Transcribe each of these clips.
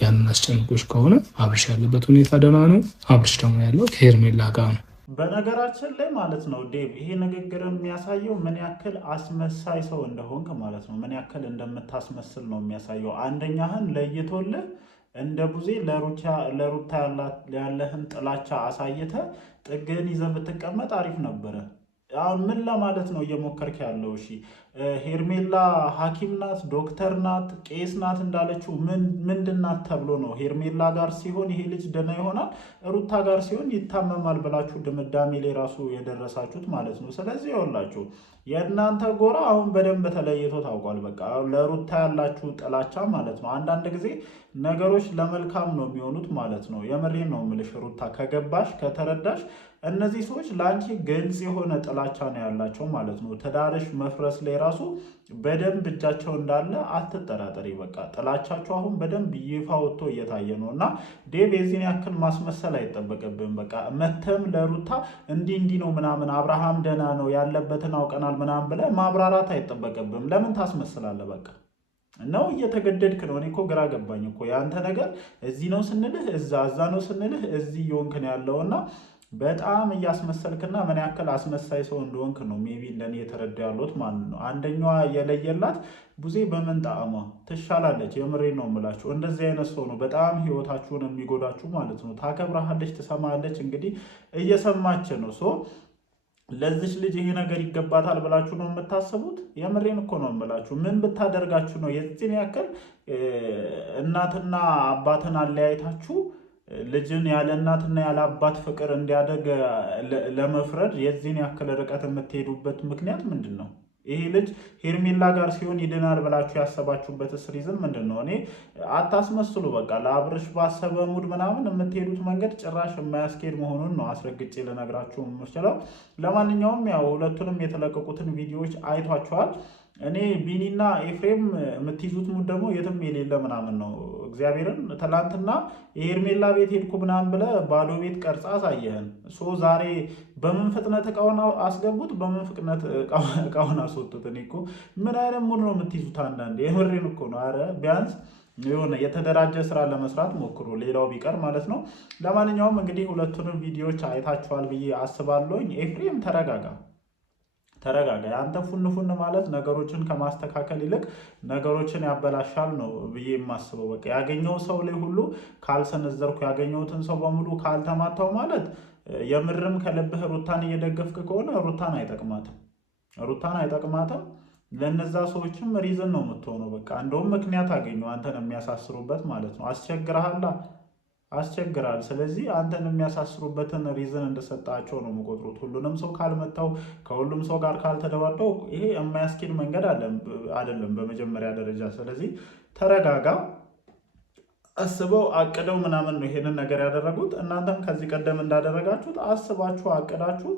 ያንን አስጨንቆች ከሆነ አብርሽ ያለበት ሁኔታ ደህና ነው። አብርሽ ደግሞ ያለው ከሄርሜላ ጋር ነው። በነገራችን ላይ ማለት ነው ዴቭ፣ ይሄ ንግግር የሚያሳየው ምን ያክል አስመሳይ ሰው እንደሆንክ ማለት ነው። ምን ያክል እንደምታስመስል ነው የሚያሳየው። አንደኛህን ለይቶልህ እንደ ቡዜ ለሩታ ያለህን ጥላቻ አሳይተ ጥግህን ይዘህ ብትቀመጥ አሪፍ ነበረ። አሁን ምን ለማለት ነው እየሞከርክ ያለው? እሺ ሄርሜላ ሐኪም ናት፣ ዶክተር ናት፣ ቄስ ናት እንዳለችው ምንድን ናት ተብሎ ነው ሄርሜላ ጋር ሲሆን ይሄ ልጅ ደህና ይሆናል፣ ሩታ ጋር ሲሆን ይታመማል ብላችሁ ድምዳሜ ላይ ራሱ የደረሳችሁት ማለት ነው። ስለዚህ ይኸውላችሁ የእናንተ ጎራ አሁን በደንብ ተለይቶ ታውቋል። በቃ ለሩታ ያላችሁ ጥላቻ ማለት ነው። አንዳንድ ጊዜ ነገሮች ለመልካም ነው የሚሆኑት ማለት ነው። የምሬን ነው የምልሽ ሩታ፣ ከገባሽ ከተረዳሽ እነዚህ ሰዎች ለአንቺ ግልጽ የሆነ ጥላቻ ነው ያላቸው ማለት ነው። ትዳርሽ መፍረስ ላይ ራሱ በደንብ እጃቸው እንዳለ አትጠራጠሪ። በቃ ጥላቻቸው አሁን በደንብ ይፋ ወጥቶ እየታየ ነው እና ዴቭ የዚህን ያክል ማስመሰል አይጠበቅብን። በቃ መተም ለሩታ እንዲህ ነው ምናምን አብርሃም ደህና ነው ያለበትን አውቀናል ምናምን ብለህ ማብራራት አይጠበቅብም። ለምን ታስመስላለህ? በቃ ነው እየተገደድክ ነው። እኔ እኮ ግራ ገባኝ እኮ የአንተ ነገር። እዚህ ነው ስንልህ እዛ ነው ስንልህ እዚህ እየሆንክ ነው ያለውና በጣም እያስመሰልክና ምን ያክል አስመሳይ ሰው እንደሆንክ ነው ሜቢ ለኔ የተረዳ ያሉት ማለት ነው። አንደኛዋ የለየላት ቡዜ በምን ጣዕሟ ትሻላለች። የምሬን ነው የምላችሁ። እንደዚህ አይነት ሰው ነው በጣም ህይወታችሁን የሚጎዳችሁ ማለት ነው። ታከብራሃለች፣ ትሰማለች፣ እንግዲህ እየሰማች ነው። ለዚች ልጅ ይሄ ነገር ይገባታል ብላችሁ ነው የምታስቡት? የምሬን እኮ ነው የምላችሁ። ምን ብታደርጋችሁ ነው የዚህን ያክል እናትና አባትን አለያይታችሁ ልጅን ያለ እናትና ያለ አባት ፍቅር እንዲያደግ ለመፍረድ የዚህን ያክል ርቀት የምትሄዱበት ምክንያት ምንድን ነው? ይሄ ልጅ ሄርሜላ ጋር ሲሆን ይድናል ብላችሁ ያሰባችሁበት ሪዝን ምንድን ነው? እኔ አታስመስሉ። በቃ ለአብርሽ ባሰበ ሙድ ምናምን የምትሄዱት መንገድ ጭራሽ የማያስኬድ መሆኑን ነው አስረግጬ ልነግራችሁ የምችለው። ለማንኛውም ያው ሁለቱንም የተለቀቁትን ቪዲዮዎች አይቷቸዋል። እኔ ቢኒና ኤፍሬም የምትይዙት ሙድ ደግሞ የትም የሌለ ምናምን ነው። እግዚአብሔርን ትላንትና የሄርሜላ ቤት ሄድኩ ምናምን ብለህ ባዶ ቤት ቀርጻ አሳየህን። ዛሬ በምን ፍጥነት እቃውን አስገቡት፣ በምን ፍጥነት እቃውን አስወጡት። እኔ እኮ ምን አይነት ሙድ ነው የምትይዙት? አንዳንዴ የምሬን እኮ ነው። አረ ቢያንስ የሆነ የተደራጀ ስራ ለመስራት ሞክሩ፣ ሌላው ቢቀር ማለት ነው። ለማንኛውም እንግዲህ ሁለቱንም ቪዲዮዎች አይታችኋል ብዬ አስባለሁኝ። ኤፍሬም ተረጋጋ። አንተ ፉን ማለት ነገሮችን ከማስተካከል ይልቅ ነገሮችን ያበላሻል ነው ብዬ የማስበው። በቃ ያገኘው ሰው ላይ ሁሉ ካልሰነዘርኩ ያገኘሁትን ሰው በሙሉ ካልተማታው ማለት የምርም ከልብህ ሩታን እየደገፍክ ከሆነ ሩታን አይጠቅማትም። ለነዛ ሰዎችም ሪዝን ነው የምትሆነው። በቃ እንደውም ምክንያት አገኘው አንተን የሚያሳስሩበት ማለት ነው። አስቸግራል። ስለዚህ አንተን የሚያሳስሩበትን ሪዝን እንደሰጣቸው ነው የምቆጥሩት። ሁሉንም ሰው ካልመታው፣ ከሁሉም ሰው ጋር ካልተደባደው ይሄ የማያስኬድ መንገድ አይደለም በመጀመሪያ ደረጃ። ስለዚህ ተረጋጋ። አስበው አቅደው ምናምን ነው ይሄንን ነገር ያደረጉት። እናንተም ከዚህ ቀደም እንዳደረጋችሁት አስባችሁ አቅዳችሁ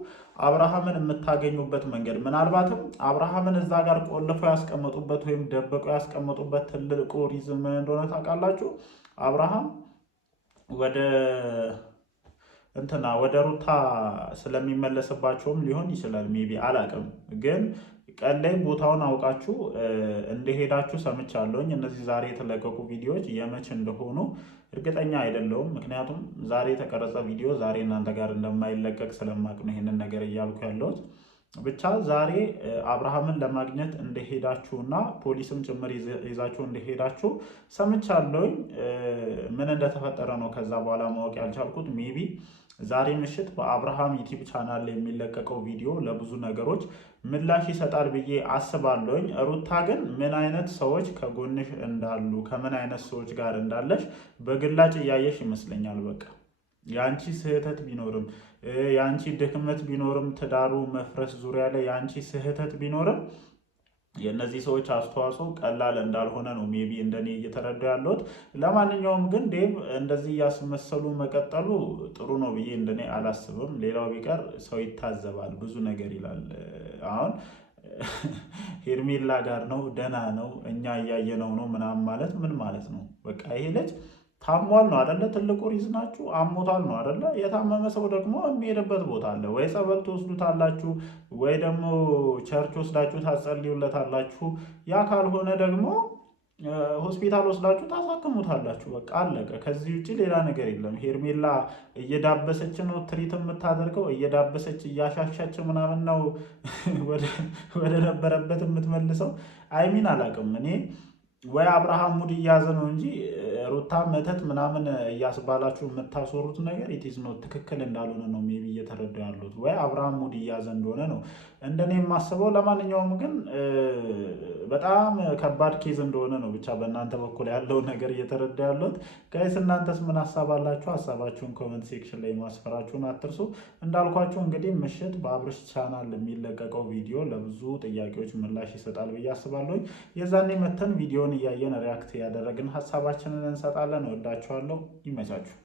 አብርሃምን የምታገኙበት መንገድ፣ ምናልባትም አብርሃምን እዛ ጋር ቆልፈው ያስቀመጡበት ወይም ደብቀው ያስቀመጡበት ትልቁ ሪዝን ምን እንደሆነ ታውቃላችሁ? አብርሃም ወደ ሩታ ስለሚመለስባቸውም ሊሆን ይችላል። ሜቢ አላቅም፣ ግን ቀን ላይ ቦታውን አውቃችሁ እንደሄዳችሁ ሰምቻለሁኝ። እነዚህ ዛሬ የተለቀቁ ቪዲዮዎች የመች እንደሆኑ እርግጠኛ አይደለሁም። ምክንያቱም ዛሬ የተቀረጸ ቪዲዮ ዛሬ እናንተ ጋር እንደማይለቀቅ ስለማቅ ነው ይሄንን ነገር እያልኩ ያለሁት። ብቻ ዛሬ አብርሃምን ለማግኘት እንደሄዳችሁና ፖሊስም ጭምር ይዛችሁ እንደሄዳችሁ ሰምቻለሁኝ። ምን እንደተፈጠረ ነው ከዛ በኋላ ማወቅ ያልቻልኩት። ሜቢ ዛሬ ምሽት በአብርሃም ዩቲዩብ ቻናል ላይ የሚለቀቀው ቪዲዮ ለብዙ ነገሮች ምላሽ ይሰጣል ብዬ አስባለሁኝ። ሩታ ግን ምን አይነት ሰዎች ከጎንሽ እንዳሉ፣ ከምን አይነት ሰዎች ጋር እንዳለሽ በግላጭ እያየሽ ይመስለኛል። በቃ የአንቺ ስህተት ቢኖርም የአንቺ ድክመት ቢኖርም ትዳሩ መፍረስ ዙሪያ ላይ የአንቺ ስህተት ቢኖርም የእነዚህ ሰዎች አስተዋጽኦ ቀላል እንዳልሆነ ነው ሜቢ እንደኔ እየተረዳ ያለሁት። ለማንኛውም ግን ዴቭ እንደዚህ እያስመሰሉ መቀጠሉ ጥሩ ነው ብዬ እንደኔ አላስብም። ሌላው ቢቀር ሰው ይታዘባል፣ ብዙ ነገር ይላል። አሁን ሄርሜላ ጋር ነው ደህና ነው እኛ እያየነው ነው ምናምን ማለት ምን ማለት ነው? በቃ ይሄ ልጅ ታሟል ነው አደለ? ትልቁ ሪዝናችሁ አሞታል ነው አደለ? የታመመ ሰው ደግሞ የሚሄድበት ቦታ አለ። ወይ ጸበል ትወስዱታላችሁ፣ ወይ ደግሞ ቸርች ወስዳችሁ ታጸልዩለታላችሁ። ያ ካልሆነ ደግሞ ሆስፒታል ወስዳችሁ ታሳክሙታላችሁ። በቃ አለቀ። ከዚህ ውጭ ሌላ ነገር የለም። ሄርሜላ እየዳበሰች ነው ትሪት የምታደርገው፣ እየዳበሰች እያሻሻች ምናምን ነው ወደ ነበረበት የምትመልሰው። አይሚን አላቅም እኔ ወይ አብርሃም ሙድ እያዘ ነው እንጂ ሩታ መተት ምናምን እያስባላችሁ የምታስወሩት ነገር ኢትዝ ነው ትክክል እንዳልሆነ ነው ሜይ ቢ እየተረዳሁ ያሉት። ወይ አብርሃም ሙድ እያዘ እንደሆነ ነው እንደኔ የማስበው። ለማንኛውም ግን በጣም ከባድ ኬዝ እንደሆነ ነው ብቻ በእናንተ በኩል ያለውን ነገር እየተረዳ ያሉት። ጋይስ እናንተስ ምን ሀሳብ አላችሁ? ሀሳባችሁን ኮመንት ሴክሽን ላይ ማስፈራችሁን አትርሱ። እንዳልኳችሁ እንግዲህ ምሽት በአብርሽ ቻናል የሚለቀቀው ቪዲዮ ለብዙ ጥያቄዎች ምላሽ ይሰጣል ብዬ አስባለሁ። የዛኔ መተን ቪዲዮን እያየን ሪያክት ያደረግን ሀሳባችንን እንሰጣለን። ወዳችኋለሁ። ይመቻችሁ።